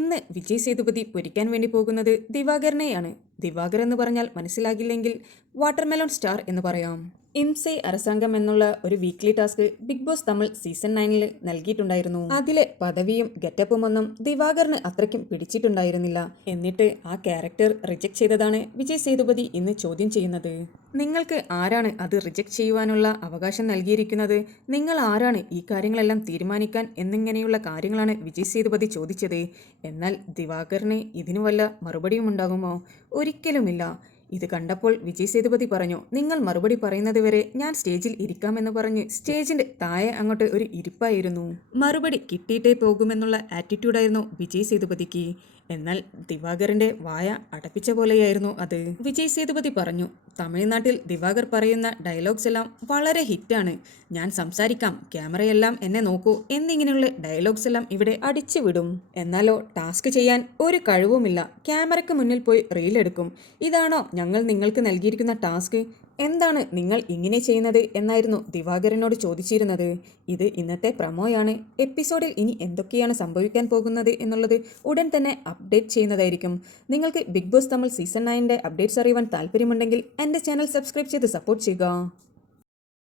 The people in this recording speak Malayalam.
ഇന്ന് വിജയ് സേതുപതി പൊരിക്കാൻ വേണ്ടി പോകുന്നത് ദിവാകരനെയാണ്. ദിവാകർ എന്ന് പറഞ്ഞാൽ മനസ്സിലാകില്ലെങ്കിൽ വാട്ടർമെലോൺ സ്റ്റാർ എന്ന് പറയാം. ഇംസെ അരസാംഗം എന്നുള്ള ഒരു weekly task Bigg Boss Tamil season 9 നൽകിയിട്ടുണ്ടായിരുന്നു. അതിലെ പദവിയും ഗെറ്റപ്പും ഒന്നും ദിവാകറിന് അത്രയ്ക്കും പിടിച്ചിട്ടുണ്ടായിരുന്നില്ല. എന്നിട്ട് ആ ക്യാരക്ടർ റിജക്ട് ചെയ്തതാണ് വിജയ് സേതുപതി ഇന്ന് ചോദ്യം ചെയ്യുന്നത്. നിങ്ങൾക്ക് ആരാണ് അത് റിജക്ട് ചെയ്യുവാനുള്ള അവകാശം നൽകിയിരിക്കുന്നത്? നിങ്ങൾ ആരാണ് ഈ കാര്യങ്ങളെല്ലാം തീരുമാനിക്കാൻ എന്നിങ്ങനെയുള്ള കാര്യങ്ങളാണ് വിജയ് സേതുപതി ചോദിച്ചത്. എന്നാൽ ദിവാകറിന് ഇതിനു വല്ല മറുപടിയും ഉണ്ടാകുമോ? ഒരിക്കലുമില്ല. ഇത് കണ്ടപ്പോൾ വിജയ് സേതുപതി പറഞ്ഞു, നിങ്ങൾ മറുപടി പറയുന്നത് വരെ ഞാൻ സ്റ്റേജിൽ ഇരിക്കാമെന്ന് പറഞ്ഞ് സ്റ്റേജിന്റെ താഴെ അങ്ങോട്ട് ഒരു ഇരിപ്പായിരുന്നു. മറുപടി കിട്ടിയിട്ടേ പോകുമെന്നുള്ള ആറ്റിറ്റ്യൂഡായിരുന്നു വിജയ് സേതുപതിക്ക്. എന്നാൽ ദിവാകറിന്റെ വായ അടപ്പിച്ച പോലെയായിരുന്നു അത്. വിജയ് സേതുപതി പറഞ്ഞു, തമിഴ്നാട്ടിൽ ദിവാകർ പറയുന്ന ഡയലോഗ്സ് എല്ലാം വളരെ ഹിറ്റാണ്. ഞാൻ സംസാരിക്കാം, ക്യാമറയെല്ലാം എന്നെ നോക്കൂ എന്നിങ്ങനെയുള്ള ഡയലോഗ്സ് എല്ലാം ഇവിടെ അടിച്ചു വിടും. എന്നാലോ ടാസ്ക് ചെയ്യാൻ ഒരു കഴിവുമില്ല. ക്യാമറയ്ക്ക് മുന്നിൽ പോയി റീലെടുക്കും. ഇതാണോ ഞങ്ങൾ നിങ്ങൾക്ക് നൽകിയിരിക്കുന്ന ടാസ്ക്? എന്താണ് നിങ്ങൾ ഇങ്ങനെ ചെയ്യുന്നത് എന്നായിരുന്നു ദിവാകരനോട് ചോദിച്ചിരുന്നത്. ഇത് ഇന്നത്തെ പ്രമോയാണ്. എപ്പിസോഡിൽ ഇനി എന്തൊക്കെയാണ് സംഭവിക്കാൻ പോകുന്നത് എന്നുള്ളത് ഉടൻ തന്നെ അപ്ഡേറ്റ് ചെയ്യുന്നതായിരിക്കും. നിങ്ങൾക്ക് Bigg Boss Tamil season 9 updates അറിയുവാൻ താല്പര്യമുണ്ടെങ്കിൽ എൻ്റെ ചാനൽ സബ്സ്ക്രൈബ് ചെയ്ത് സപ്പോർട്ട് ചെയ്യുക.